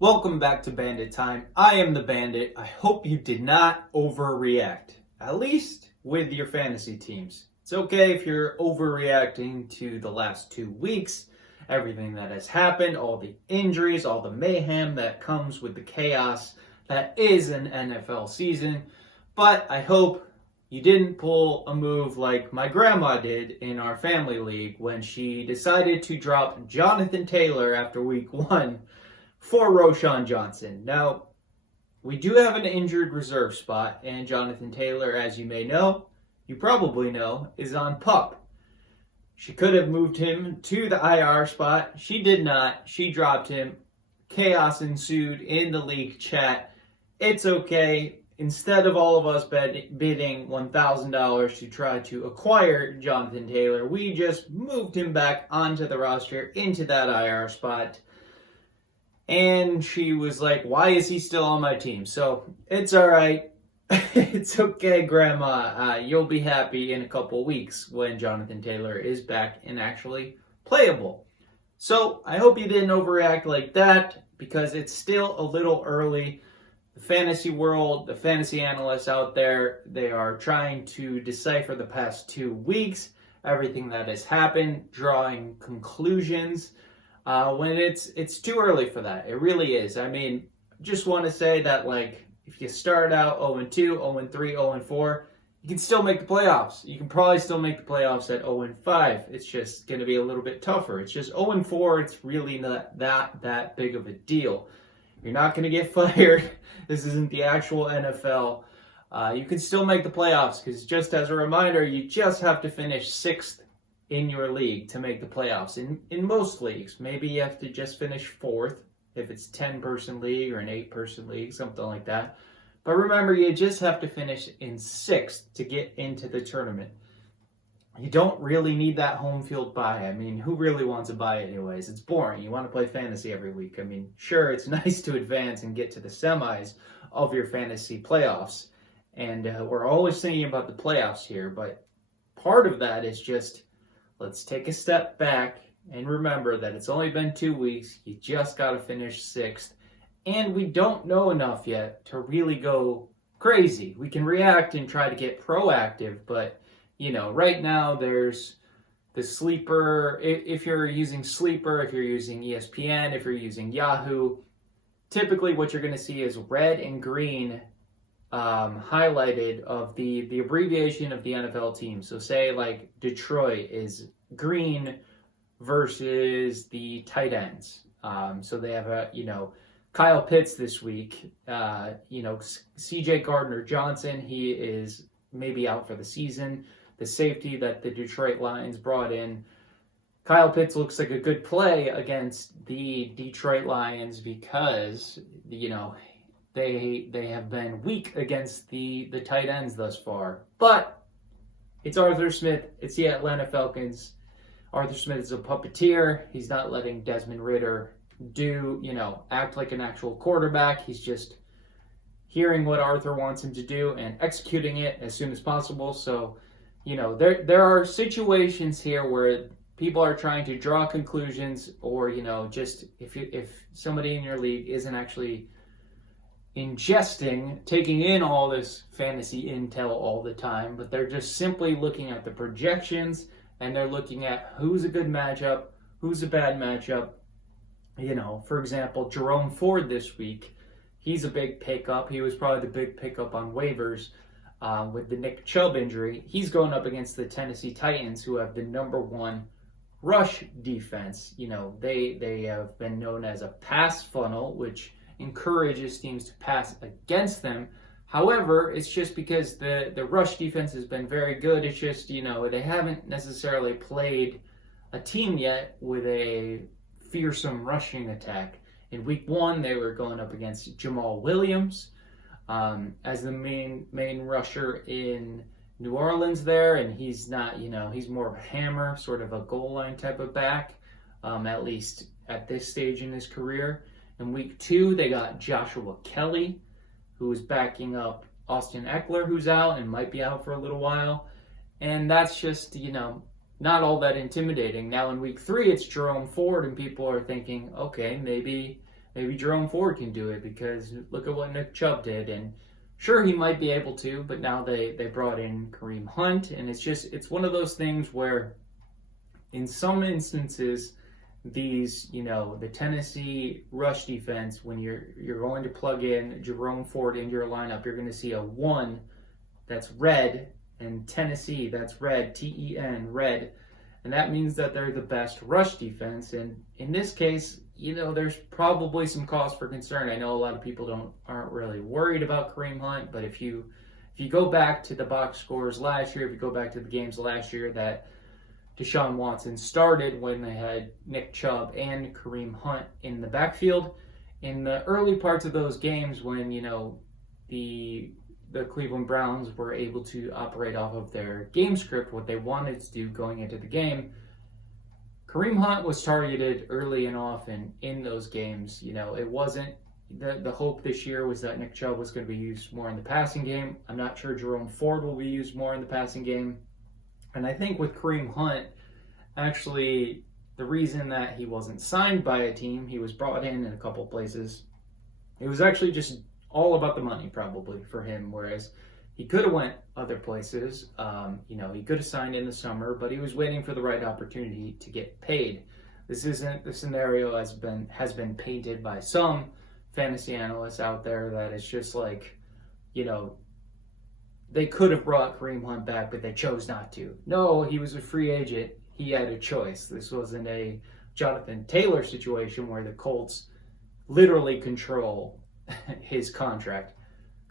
Welcome back to Bandit Time. I am the Bandit. I hope you did not overreact, at least with your fantasy teams. It's okay if you're overreacting to the last 2 weeks, everything that has happened, all the injuries, all the mayhem that comes with the chaos that is an NFL season. But I hope you didn't pull a move like my grandma did in our family league when she decided to drop Jonathan Taylor after week one for Roschon Johnson. Now, we do have an injured reserve spot, and Jonathan Taylor, as you may know, you probably know, is on PUP. She could have moved him to the IR spot. She did not. She dropped him. Chaos ensued in the league chat. It's okay. Instead of all of us bidding $1,000 to try to acquire Jonathan Taylor, we just moved him back onto the roster into that IR spot. And she was like, why is he still on my team? So it's all right. It's okay, Grandma. You'll be happy in a couple weeks when Jonathan Taylor is back and actually playable. So I hope you didn't overreact like that because it's still a little early. The fantasy world, the fantasy analysts out there, they are trying to decipher the past 2 weeks, everything that has happened, drawing conclusions. When it's too early for that. It really is. I mean, just want to say that, like, if you start out 0-2, 0-3, 0-4, you can still make the playoffs. You can probably still make the playoffs at 0-5. It's just going to be a little bit tougher. It's just 0-4. It's really not that big of a deal. You're not going to get fired. This isn't the actual NFL. You can still make the playoffs because, just as a reminder, you just have to finish 6th in your league to make the playoffs. In most leagues, maybe you have to just finish 4th if it's a 10-person league or an 8-person league, something like that. But remember, you just have to finish in 6th to get into the tournament. You don't really need that home field bye. I mean, who really wants a bye anyways? It's boring. You want to play fantasy every week. I mean, sure, it's nice to advance and get to the semis of your fantasy playoffs. And we're always thinking about the playoffs here, but part of that is just, let's take a step back and remember that it's only been 2 weeks. You just got to finish 6th. And we don't know enough yet to really go crazy. We can react and try to get proactive, but, right now there's the sleeper. If you're using Sleeper, if you're using ESPN, if you're using Yahoo, typically what you're going to see is red and green highlighted of the abbreviation of the NFL team. So say like Detroit is green versus the tight ends. So they have Kyle Pitts this week. CJ Gardner-Johnson, he is maybe out for the season. The safety that the Detroit Lions brought in. Kyle Pitts looks like a good play against the Detroit Lions because, they have been weak against the tight ends thus far. But it's Arthur Smith. It's the Atlanta Falcons. Arthur Smith is a puppeteer. He's not letting Desmond Ridder act like an actual quarterback. He's just hearing what Arthur wants him to do and executing it as soon as possible. So, there are situations here where people are trying to draw conclusions or, just if somebody in your league isn't actually taking in all this fantasy intel all the time, but they're just simply looking at the projections and they're looking at who's a good matchup, who's a bad matchup. For example, Jerome Ford this week, he's a big pickup. He was probably the big pickup on waivers with the Nick Chubb injury. He's going up against the Tennessee Titans, who have the #1 rush defense. They have been known as a pass funnel, which encourages teams to pass against them. However, it's just because the rush defense has been very good. It's just, they haven't necessarily played a team yet with a fearsome rushing attack. In week 1, they were going up against Jamal Williams as the main rusher in New Orleans there, and he's not, he's more of a hammer, sort of a goal line type of back, at least at this stage in his career. In week 2, they got Joshua Kelly, who is backing up Austin Eckler, who's out and might be out for a little while. And that's just, not all that intimidating. Now in week 3, it's Jerome Ford, and people are thinking, okay, maybe maybe Jerome Ford can do it, because look at what Nick Chubb did. And sure, he might be able to, but now they brought in Kareem Hunt, and it's one of those things where in some instances, these, the Tennessee rush defense, when you're going to plug in Jerome Ford into your lineup, you're going to see a 1 that's red, and Tennessee, that's red, T-E-N, red, and that means that they're the best rush defense. And in this case, there's probably some cause for concern. I know a lot of people aren't really worried about Kareem Hunt, but if you go back to the box scores last year, if you go back to the games last year that Deshaun Watson started, when they had Nick Chubb and Kareem Hunt in the backfield, in the early parts of those games when, the Cleveland Browns were able to operate off of their game script, what they wanted to do going into the game, Kareem Hunt was targeted early and often in those games. It wasn't, the hope this year was that Nick Chubb was going to be used more in the passing game. I'm not sure Jerome Ford will be used more in the passing game. And I think with Kareem Hunt, actually, the reason that he wasn't signed by a team, he was brought in a couple places, it was actually just all about the money probably for him, whereas he could have went other places. He could have signed in the summer, but he was waiting for the right opportunity to get paid. This isn't the scenario has been painted by some fantasy analysts out there, that it's just like, they could have brought Kareem Hunt back, but they chose not to. No, he was a free agent. He had a choice. This wasn't a Jonathan Taylor situation where the Colts literally control his contract.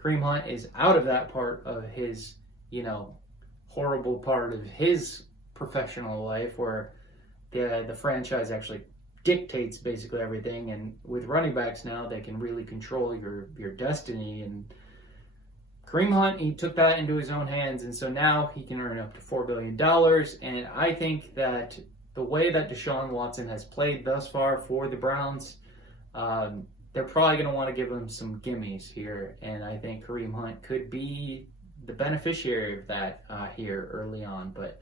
Kareem Hunt is out of that part of his, horrible part of his professional life, where the franchise actually dictates basically everything. And with running backs now, they can really control your destiny. And Kareem Hunt, he took that into his own hands, and so now he can earn up to $4 billion. And I think that the way that Deshaun Watson has played thus far for the Browns, they're probably going to want to give him some gimmies here, and I think Kareem Hunt could be the beneficiary of that here early on. But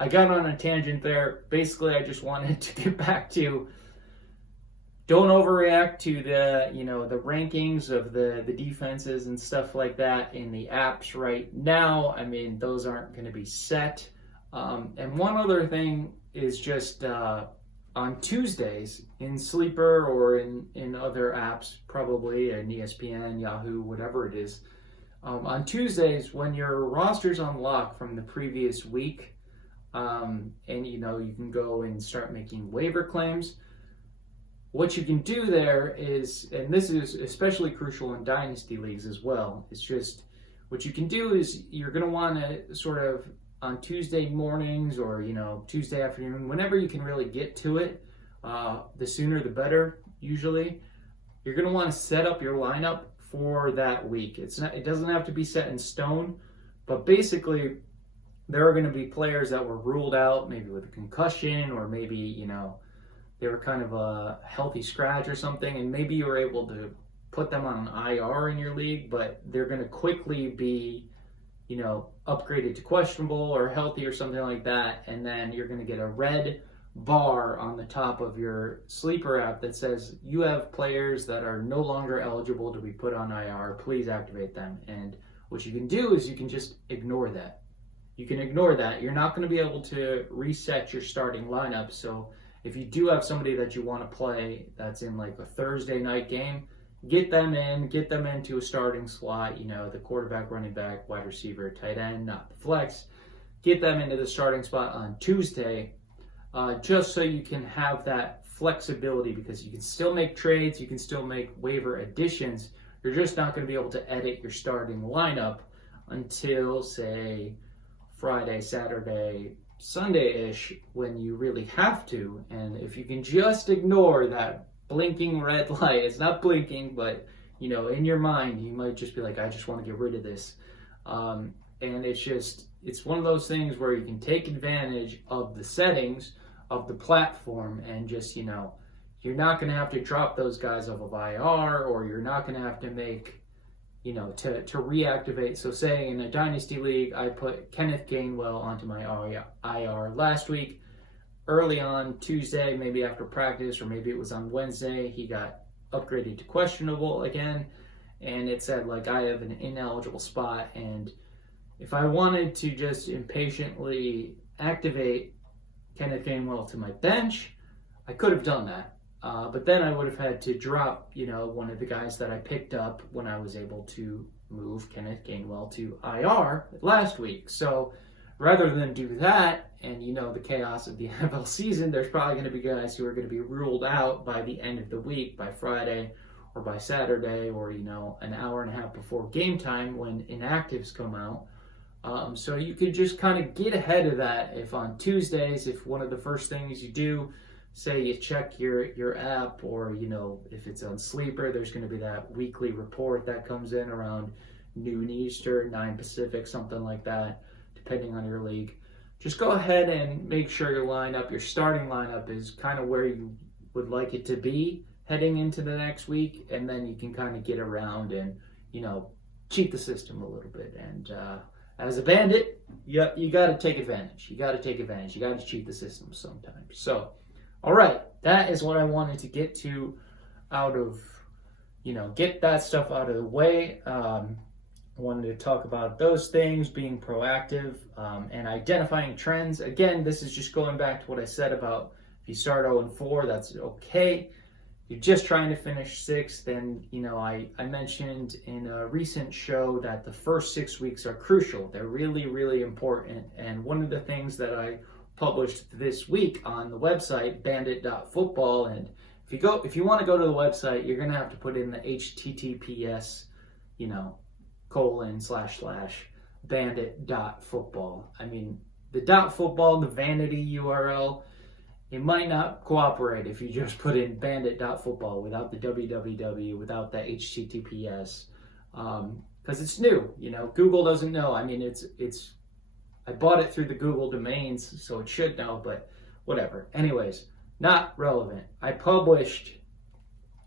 I got on a tangent there. Basically, I just wanted to get back to, don't overreact to the rankings of the defenses and stuff like that in the apps right now. I mean, those aren't going to be set. And one other thing is just on Tuesdays in Sleeper or in other apps, probably in ESPN, Yahoo, whatever it is, on Tuesdays when your roster's unlocked from the previous week, and you can go and start making waiver claims. What you can do there is, and this is especially crucial in dynasty leagues as well, it's just, what you can do is you're going to want to sort of, on Tuesday mornings or, Tuesday afternoon, whenever you can really get to it, the sooner the better, usually, you're going to want to set up your lineup for that week. It doesn't have to be set in stone, but basically, there are going to be players that were ruled out, maybe with a concussion, or maybe, they were kind of a healthy scratch or something, and maybe you were able to put them on an IR in your league, but they're going to quickly be, upgraded to questionable or healthy or something like that, and then you're going to get a red bar on the top of your Sleeper app that says you have players that are no longer eligible to be put on IR, please activate them. And what you can do is you can just ignore that. You can ignore that. You're not going to be able to reset your starting lineup, so if you do have somebody that you want to play that's in like a Thursday night game, get them into a starting slot, the quarterback, running back, wide receiver, tight end, not the flex. Get them into the starting spot on Tuesday, just so you can have that flexibility, because you can still make trades, you can still make waiver additions. You're just not going to be able to edit your starting lineup until, say, Friday, Saturday, Sunday-ish, when you really have to. And if you can just ignore that blinking red light, it's not blinking, but in your mind you might just be like, I just want to get rid of this, and it's one of those things where you can take advantage of the settings of the platform, and just you're not going to have to drop those guys off of IR, or you're not going to have to make to reactivate. So say in a dynasty league, I put Kenneth Gainwell onto my IR last week. early on Tuesday, maybe after practice, or maybe it was on Wednesday, he got upgraded to questionable again, and it said like I have an ineligible spot, and if I wanted to just impatiently activate Kenneth Gainwell to my bench, I could have done that. But then I would have had to drop, one of the guys that I picked up when I was able to move Kenneth Gainwell to IR last week. So rather than do that, and the chaos of the NFL season, there's probably going to be guys who are going to be ruled out by the end of the week, by Friday or by Saturday, or an hour and a half before game time when inactives come out. So you can just kind of get ahead of that. If on Tuesdays, if one of the first things you do, say you check your app, or if it's on Sleeper, there's going to be that weekly report that comes in around noon Eastern, 9 Pacific, something like that, depending on your league. Just go ahead and make sure your starting lineup is kind of where you would like it to be heading into the next week, and then you can kind of get around and cheat the system a little bit. And as a bandit, you got to take advantage. You got to cheat the system sometimes. So, all right, that is what I wanted to get to get that stuff out of the way. Wanted to talk about those things, being proactive, and identifying trends. Again, this is just going back to what I said about if you start 0-4, that's okay. You're just trying to finish sixth, and I mentioned in a recent show that the first 6 weeks are crucial. They're really, really important. And one of the things that I published this week on the website, bandit.football, and if you want to go to the website, you're gonna have to put in the HTTPS, ://bandit.football. I mean, the .football, the vanity URL, it might not cooperate if you just put in bandit.football without the www, without the HTTPS, because it's new. Google doesn't know. I mean, I bought it through the Google domains, so it should know, but whatever. Anyways, not relevant. I published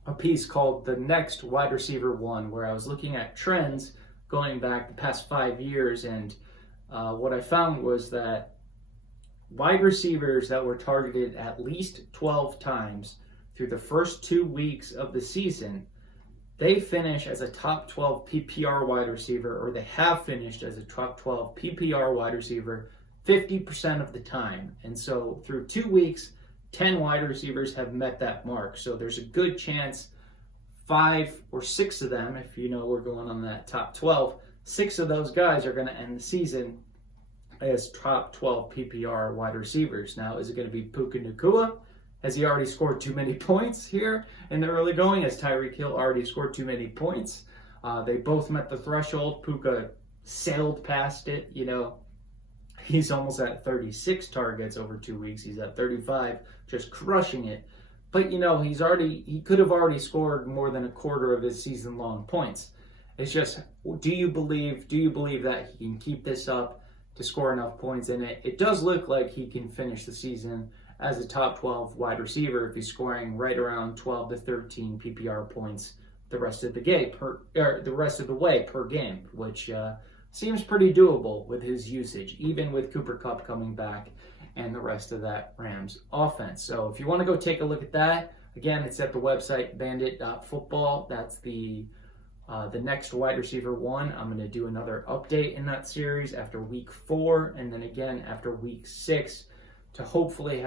a piece called The Next Wide Receiver 1, where I was looking at trends going back the past 5 years, and what I found was that wide receivers that were targeted at least 12 times through the first 2 weeks of the season, they finish as a top 12 PPR wide receiver, or they have finished as a top 12 PPR wide receiver 50% of the time. And so through 2 weeks, 10 wide receivers have met that mark. So there's a good chance 5 or 6 of them, if we're going on that top 12, 6 of those guys are going to end the season as top 12 PPR wide receivers. Now, is it going to be Puka Nacua? Has he already scored too many points here in the early going? Has Tyreek Hill already scored too many points? They both met the threshold. Puka sailed past it. He's almost at 36 targets over 2 weeks. He's at 35, just crushing it. But he could have already scored more than a quarter of his season-long points. It's just, do you believe that he can keep this up to score enough points in it? It does look like he can finish the season as a top 12 wide receiver if he's scoring right around 12 to 13 PPR points the rest of the way per game, which seems pretty doable with his usage, even with Cooper Kupp coming back and the rest of that Rams offense. So if you want to go take a look at that, again, it's at the website bandit.football. That's the next wide receiver 1. I'm going to do another update in that series after week 4, and then again after week 6, to hopefully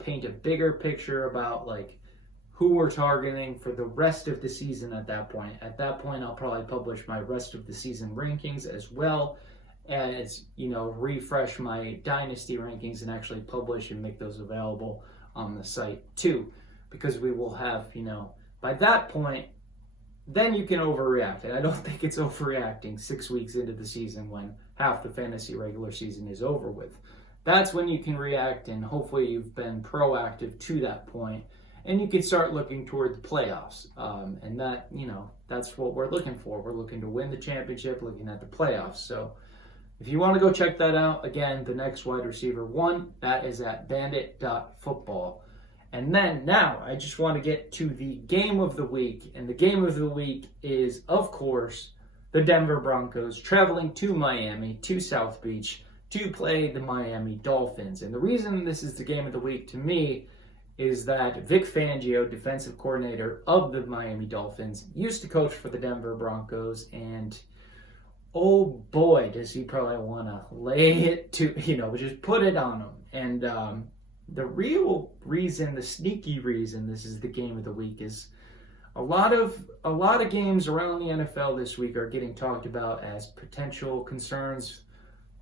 paint a bigger picture about who we're targeting for the rest of the season at that point. At that point, I'll probably publish my rest of the season rankings, as well as refresh my dynasty rankings and actually publish and make those available on the site too, because we will have by that point, then you can overreact. And I don't think it's overreacting 6 weeks into the season when half the fantasy regular season is over with. That's when you can react, and hopefully you've been proactive to that point, and you can start looking toward the playoffs. And that, that's what we're looking for. We're looking to win the championship, looking at the playoffs. So if you want to go check that out, again, the next wide receiver 1, that is at bandit.football. And then now I just want to get to the game of the week. And the game of the week is, of course, the Denver Broncos traveling to Miami, to South Beach, to play the Miami Dolphins. And the reason this is the game of the week to me is that Vic Fangio, defensive coordinator of the Miami Dolphins, used to coach for the Denver Broncos, and oh boy, does he probably want to lay it to, just put it on him. And the real reason, the sneaky reason this is the game of the week is a lot of games around the NFL this week are getting talked about as potential concerns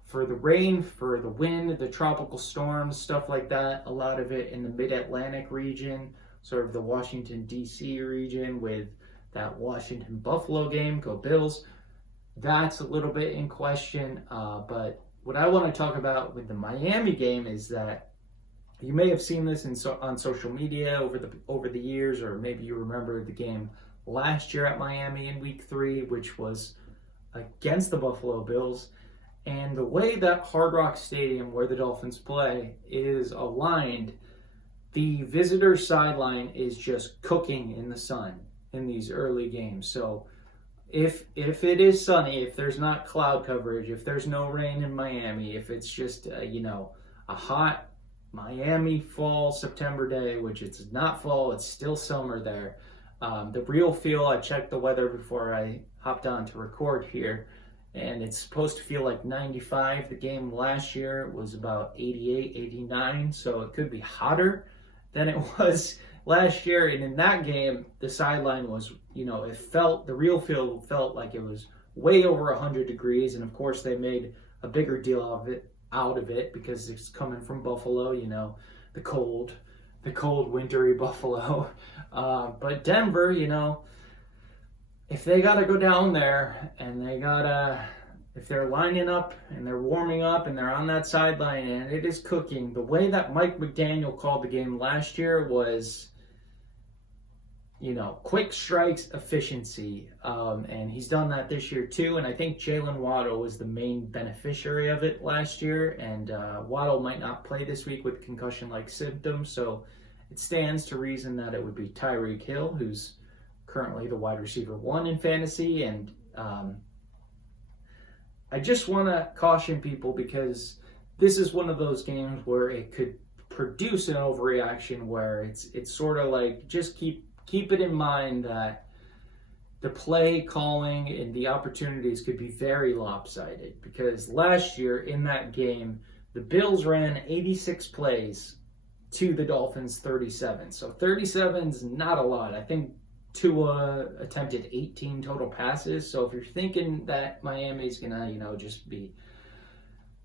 for the rain, for the wind, the tropical storms, stuff like that. A lot of it in the mid-Atlantic region, sort of the Washington, D.C. region with that Washington-Buffalo game, go Bills. That's a little bit in question. But what I want to talk about with the Miami game is that you may have seen this on social media over the years, or maybe you remember the game last year at Miami in Week 3, which was against the Buffalo Bills. And the way that Hard Rock Stadium, where the Dolphins play, is aligned, the visitor sideline is just cooking in the sun in these early games. So if it is sunny, if there's not cloud coverage, if there's no rain in Miami, if it's just a hot Miami fall September day, which it's not fall, it's still summer there. The real feel, I checked the weather before I hopped on to record here, and it's supposed to feel like 95. The game last year was about 88, 89, so it could be hotter than it was last year. And in that game, the sideline was, the real feel felt like it was way over 100 degrees. And of course, they made a bigger deal out of it because it's coming from Buffalo, the cold, wintry Buffalo. But Denver, if they got to go down there and if they're lining up and they're warming up and they're on that sideline and it is cooking, the way that Mike McDaniel called the game last year was, quick strikes, efficiency. And he's done that this year too. And I think Jalen Waddle was the main beneficiary of it last year. And Waddle might not play this week with concussion-like symptoms. So it stands to reason that it would be Tyreek Hill, who's currently the wide receiver 1 in fantasy. And I just want to caution people because this is one of those games where it could produce an overreaction where it's sort of like, just keep it in mind that the play calling and the opportunities could be very lopsided, because last year in that game, the Bills ran 86 plays to the Dolphins 37. So 37 is not a lot. I think Tua attempted 18 total passes. So if you're thinking that Miami's gonna, just be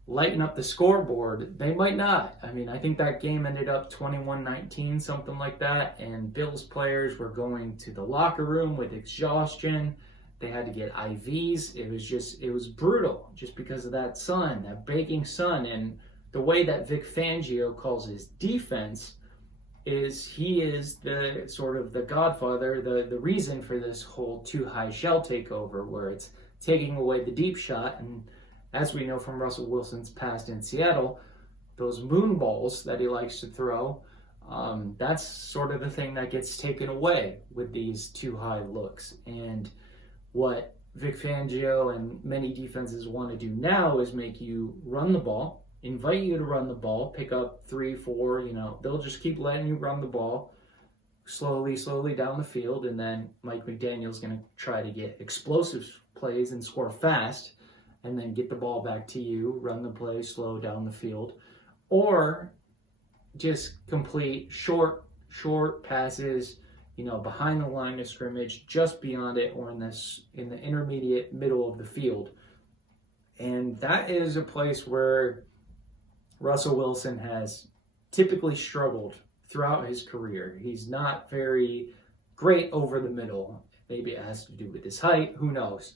lighting up the scoreboard, they might not. I mean, I think that game ended up 21-19, something like that. And Bills players were going to the locker room with exhaustion. They had to get IVs. It was brutal just because of that sun, that baking sun. And the way that Vic Fangio calls his defense is he is the sort of the godfather, the reason for this whole too high shell takeover, where it's taking away the deep shot. And as we know from Russell Wilson's past in Seattle, those moon balls that he likes to throw, that's sort of the thing that gets taken away with these too high looks. And what Vic Fangio and many defenses want to do now is make you run the ball, invite you to run the ball, pick up 3, 4, they'll just keep letting you run the ball slowly down the field. And then Mike McDaniel's going to try to get explosive plays and score fast, and then get the ball back to you, run the play slow down the field, or just complete short passes, behind the line of scrimmage, just beyond it, or in the intermediate middle of the field. And that is a place where Russell Wilson has typically struggled throughout his career. He's not very great over the middle. Maybe it has to do with his height, who knows?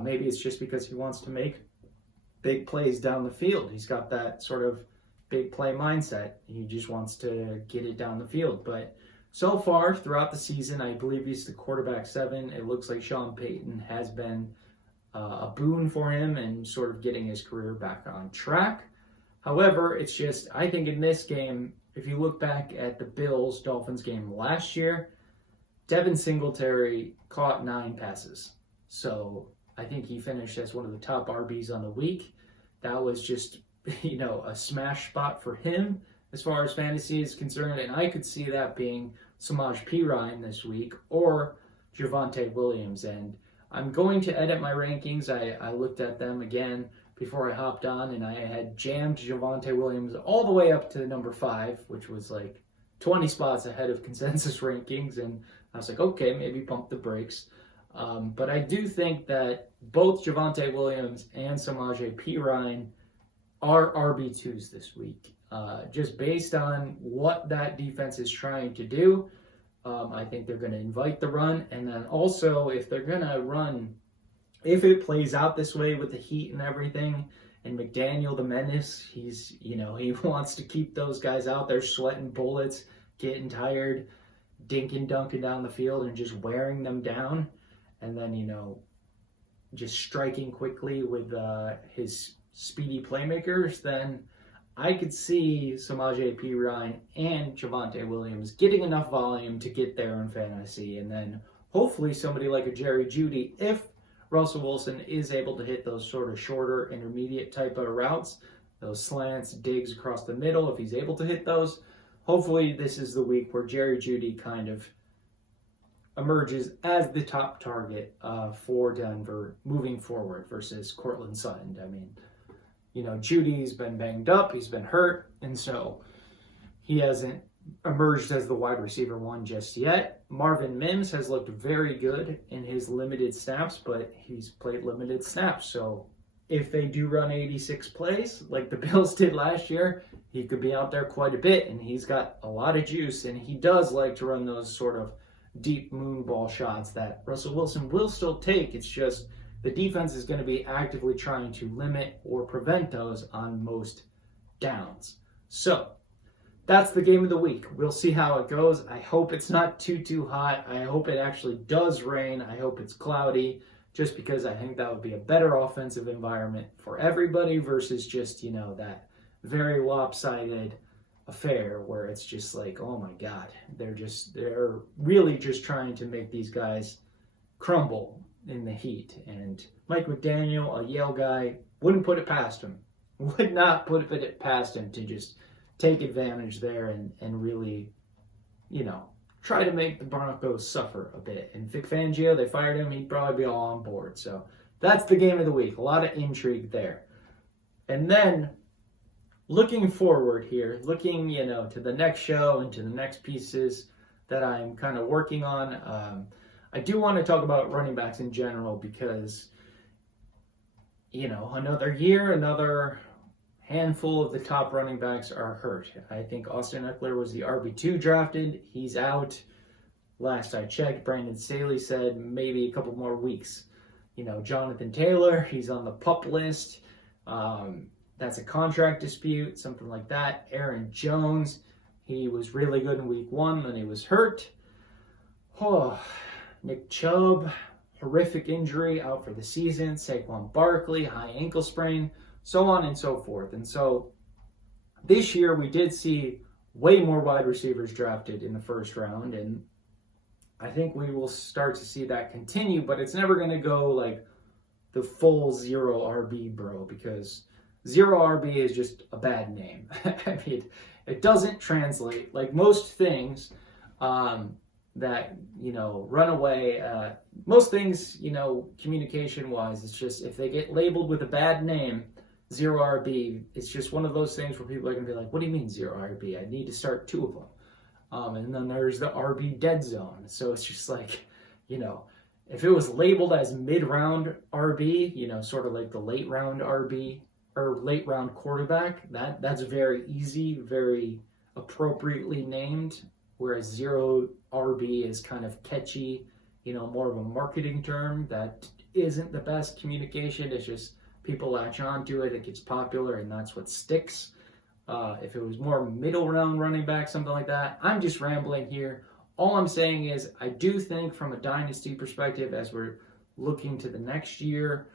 Maybe it's just because he wants to make big plays down the field. He's got that sort of big play mindset. He just wants to get it down the field. But so far throughout the season, I believe he's the quarterback 7. It looks like Sean Payton has been a boon for him and sort of getting his career back on track. However, it's just, I think in this game, if you look back at the Bills-Dolphins game last year, Devin Singletary caught 9 passes. So I think he finished as one of the top RBs on the week. That was just a smash spot for him as far as fantasy is concerned, and I could see that being Samaj P. Ryan this week or Javonte Williams. And I'm going to edit my rankings. I looked at them again before I hopped on, and I had jammed Javonte Williams all the way up to number 5, which was like 20 spots ahead of consensus rankings, and I was like, okay, maybe pump the brakes. But I do think that both Javonte Williams and Samaje P. Ryan are RB2s this week. Just based on what that defense is trying to do, I think they're going to invite the run. And then also, if they're going to run, if it plays out this way with the heat and everything, and McDaniel the menace, he wants to keep those guys out there sweating bullets, getting tired, dinking, dunking down the field and just wearing them down. And then, just striking quickly with his speedy playmakers, then I could see Samaje P. Ryan and Javonte Williams getting enough volume to get there in fantasy. And then hopefully somebody like a Jerry Jeudy, if Russell Wilson is able to hit those sort of shorter, intermediate type of routes, those slants, digs across the middle, if he's able to hit those, hopefully this is the week where Jerry Jeudy kind of emerges as the top target for Denver moving forward versus Cortland Sutton. I mean, Judy's been banged up, he's been hurt, and so he hasn't emerged as the wide receiver 1 just yet. Marvin Mims has looked very good in his limited snaps, but he's played limited snaps. So if they do run 86 plays like the Bills did last year, he could be out there quite a bit, and he's got a lot of juice, and he does like to run those sort of deep moon ball shots that Russell Wilson will still take. It's just the defense is going to be actively trying to limit or prevent those on most downs. So that's the game of the week. We'll see how it goes. I hope it's not too hot. I hope it actually does rain. I hope it's cloudy, just because I think that would be a better offensive environment for everybody versus just, that very lopsided affair where it's just like, oh my God, they're really just trying to make these guys crumble in the heat. And Mike McDaniel, a Yale guy, wouldn't put it past him. Would not put it past him to just take advantage there and really, try to make the Broncos suffer a bit. And Vic Fangio, they fired him, he'd probably be all on board. So that's the game of the week. A lot of intrigue there. And then looking forward here, looking, to the next show and to the next pieces that I'm kind of working on, I do want to talk about running backs in general because, another year, another handful of the top running backs are hurt. I think Austin Eckler was the RB2 drafted. He's out. Last I checked, Brandon Staley said maybe a couple more weeks. Jonathan Taylor, he's on the PUP list. That's a contract dispute, something like that. Aaron Jones, he was really good in week 1, then he was hurt. Nick Chubb, horrific injury, out for the season. Saquon Barkley, high ankle sprain, so on and so forth. And so this year we did see way more wide receivers drafted in the first round, and I think we will start to see that continue, but it's never going to go like the full 0 RB, bro, because 0 RB is just a bad name. I mean, it doesn't translate. Like most things that, run away, most things, communication-wise, it's just if they get labeled with a bad name, 0 RB, it's just one of those things where people are going to be like, what do you mean 0 RB? I need to start 2 of them. And then there's the RB dead zone. So it's just like, if it was labeled as mid-round RB, sort of like the late round RB or late round quarterback, that's very easy, very appropriately named, whereas 0 RB is kind of catchy, more of a marketing term that isn't the best communication. It's just people latch on to it, it gets popular, and that's what sticks. If it was more middle round running back, something like that, I'm just rambling here. All I'm saying is I do think from a dynasty perspective, as we're looking to the next year,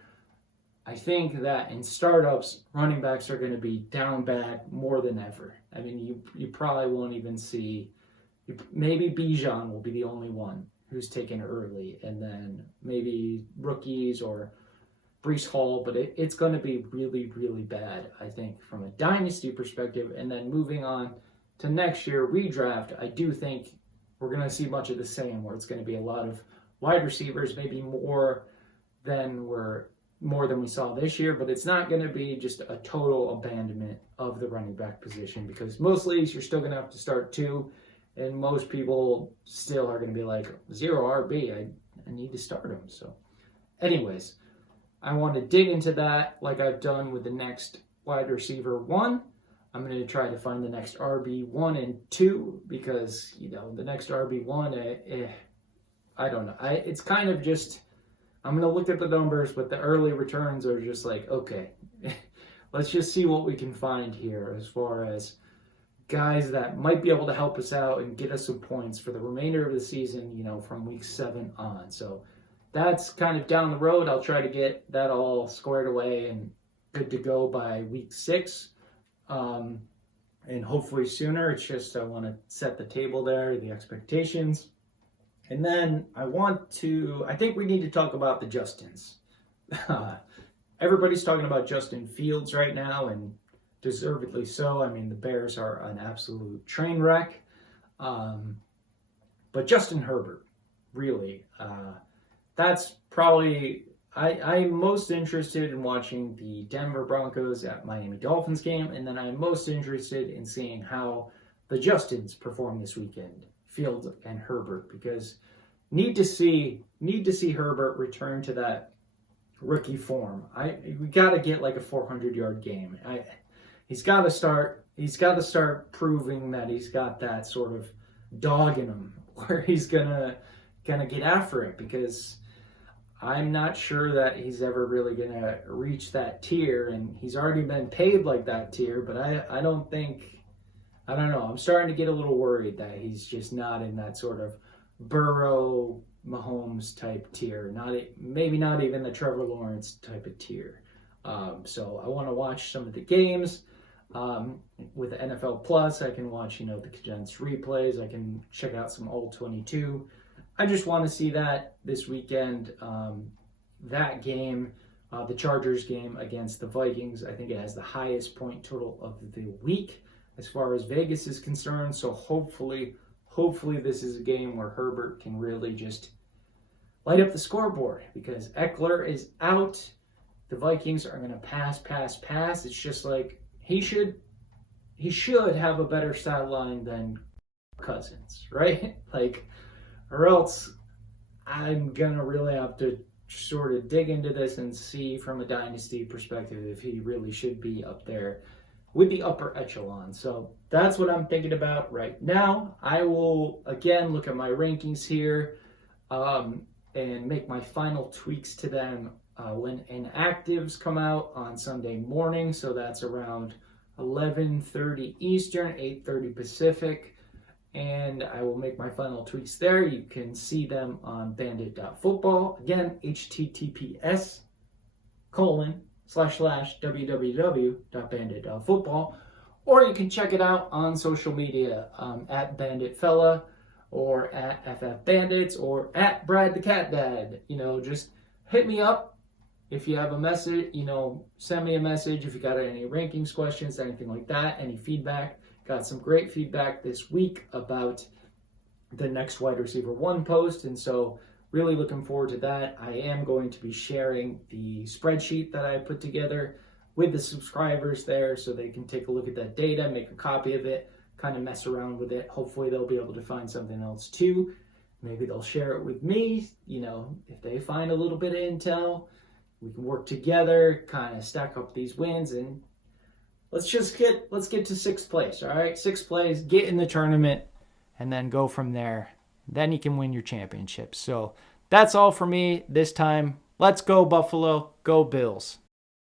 I think that in startups, running backs are going to be down bad more than ever. I mean, you probably won't even see, maybe Bijan will be the only one who's taken early, and then maybe rookies or Brees Hall, but it's going to be really, really bad, I think, from a dynasty perspective. And then moving on to next year, redraft, I do think we're going to see much of the same, where it's going to be a lot of wide receivers, maybe more than we saw this year, but it's not going to be just a total abandonment of the running back position, because most leagues you're still going to have to start two, and most people still are going to be like, 0 RB, I need to start him. So anyways, I want to dig into that like I've done with the next wide receiver 1. I'm going to try to find the next RB1 and 2, because, the next RB1, I don't know. It's kind of just, I'm going to look at the numbers, but the early returns are just like, okay, let's just see what we can find here as far as guys that might be able to help us out and get us some points for the remainder of the season, from week 7 on. So that's kind of down the road. I'll try to get that all squared away and good to go by week 6. And hopefully sooner. It's just I want to set the table there, the expectations. And then I think we need to talk about the Justins. Everybody's talking about Justin Fields right now, and deservedly so. I mean, the Bears are an absolute train wreck. But Justin Herbert, really, that's probably... I'm most interested in watching the Denver Broncos at Miami Dolphins game, and then I'm most interested in seeing how the Justins perform this weekend, Fields and Herbert, because need to see Herbert return to that rookie form. We got to get like a 400-yard game. He's got to start proving that he's got that sort of dog in him, where he's gonna get after it, because I'm not sure that he's ever really going to reach that tier, and he's already been paid like that tier, but I don't know. I'm starting to get a little worried that he's just not in that sort of Burrow, Mahomes type tier, maybe not even the Trevor Lawrence type of tier. So I want to watch some of the games. With NFL Plus, I can watch, the condensed replays. I can check out some All 22. I just want to see that this weekend. That game, the Chargers game against the Vikings, I think it has the highest point total of the week as far as Vegas is concerned. So hopefully this is a game where Herbert can really just light up the scoreboard, because Eckler is out. The Vikings are going to pass. It's just like he should have a better stat line than Cousins, right? Or else I'm going to really have to sort of dig into this and see from a dynasty perspective if he really should be up there with the upper echelon. So that's what I'm thinking about right now. I will, again, look at my rankings here and make my final tweaks to them when inactives come out on Sunday morning. So that's around 11:30 Eastern, 8:30 Pacific. And I will make my final tweaks there. You can see them on bandit.football. Again, https://www.bandit.football. Or you can check it out on social media at BanditFella or at FFBandits or at Brad the Cat Dad. Just hit me up if you have a message. Send me a message if you got any rankings questions, anything like that, any feedback. Got some great feedback this week about the next wide receiver 1 post, and so really looking forward to that. I am going to be sharing the spreadsheet that I put together with the subscribers there, so they can take a look at that data, make a copy of it, kind of mess around with it. Hopefully they'll be able to find something else too. Maybe they'll share it with me. If they find a little bit of intel, we can work together, kind of stack up these wins, and let's get to 6th place, all right? 6th place, get in the tournament, and then go from there. Then you can win your championship. So that's all for me this time. Let's go, Buffalo. Go Bills.